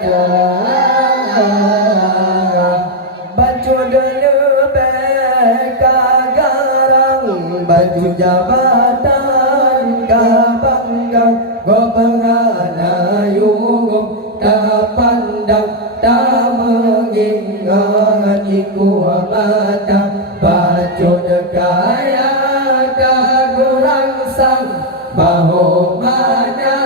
ada baju delebek kagarang baju jabatan kabanggang gopengana yungum tak pandang tak mengingat iku mata baju dekaya kagurang sang bahu mana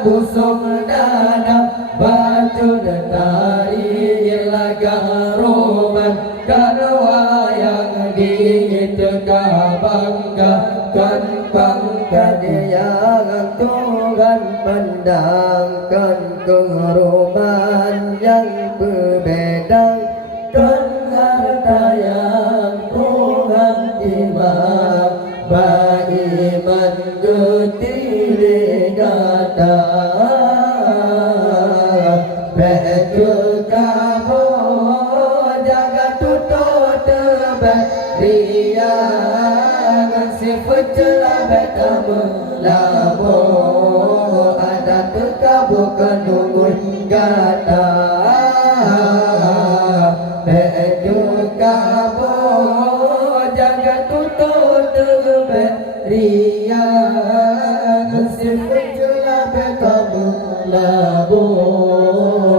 busung dada baju detari laga roman karwa yang diiteka banggakan bangga yang Tuhan pandangkan keharuman yang berbeda dan harta yang Tuhan timah beriman getiri gada betul kamu jaga tutup tebak riang sifat celah betamu labo ada terkabur kenungun gada betul kamu jaga tutup tebak riang sifat celah betamu labo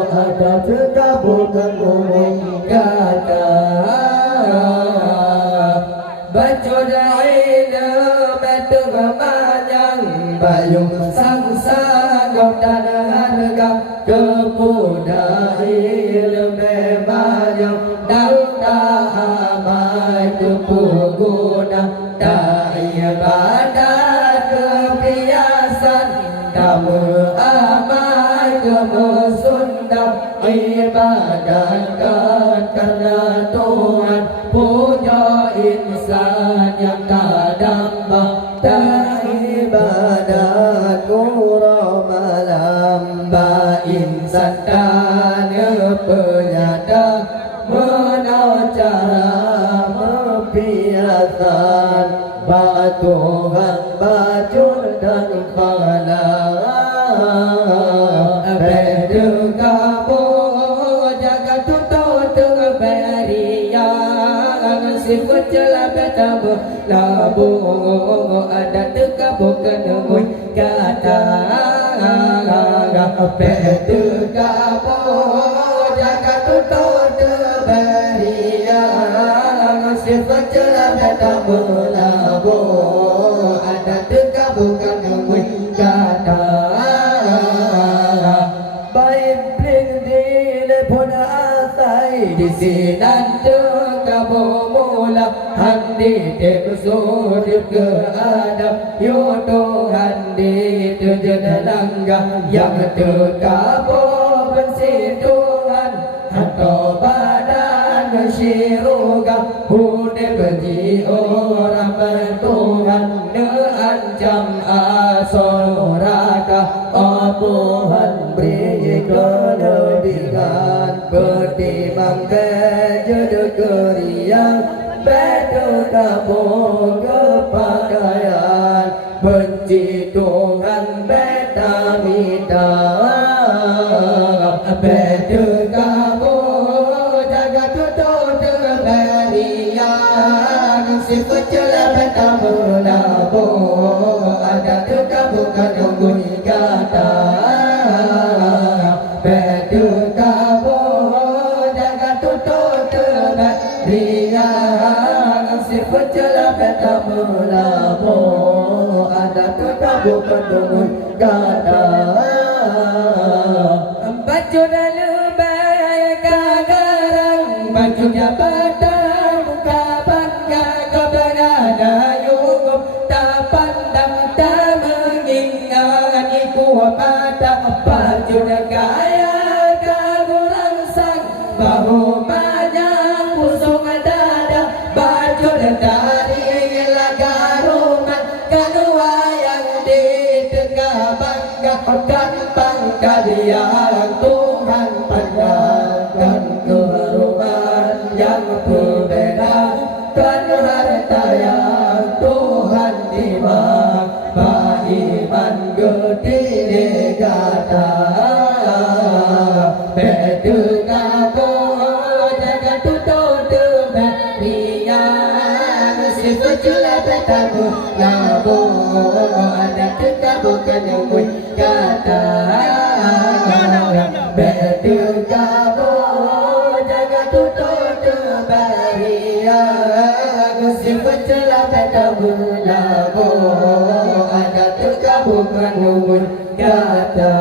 ada terkabur kenungun gada baju daina betul kemanjang bayung sangsa gau dan harga kepudai lebih banyak dan damai kepuguna tak ibadat kebiasaan kamu amai kemesundam ibadat karena Tuhan punya insan yang tak dambah tak ibadat kurang malam ba insan dan penyadar menacara membiasakan ba Tuhan bajul dan falah bedu kamu jaga tutup terberian sifat celah betamu labu ada terkabur kenungun kata bedu kamu jaga tutup terberian sifat celah betamu labu ada terkabur kenungun kata baik bling dile pun asai di sinan terkabur mula handi tersur ke adab yodo handi terjadi langgar yang terkabur bensi Tuhan atau badan syiruga hude bagi orang bertuhan neancam asoraka Tuhan beri kelebihan pertimbang kejede keriang betul kamu kepakaian benci Tuhan beta minta betul kamu jaga tutup terberian sifat celah beta menabu ada terkabur kenungun kata betul kamu jaga tutup terberian sifat celah beta menabu ada terkabur kenungun kata baju delebek kagarang baju jabatan muka bangga kebenaran yungum tak pandang tak mengingat iku mata baju dekaya kagurang sang bahu panjang pusung dada baju dari lagaruman kanua yang ditengah bangga bangga dia Tuhan pandangkan keharuman yang berbeda kan harta yang Tuhan timah beriman getih kata bedu kabo jaga tuto beria sifujula betamu labo ada kabo kanumui kata bedu kabo jaga tuto beria sifujula betamu labo ada kabo kanumui kata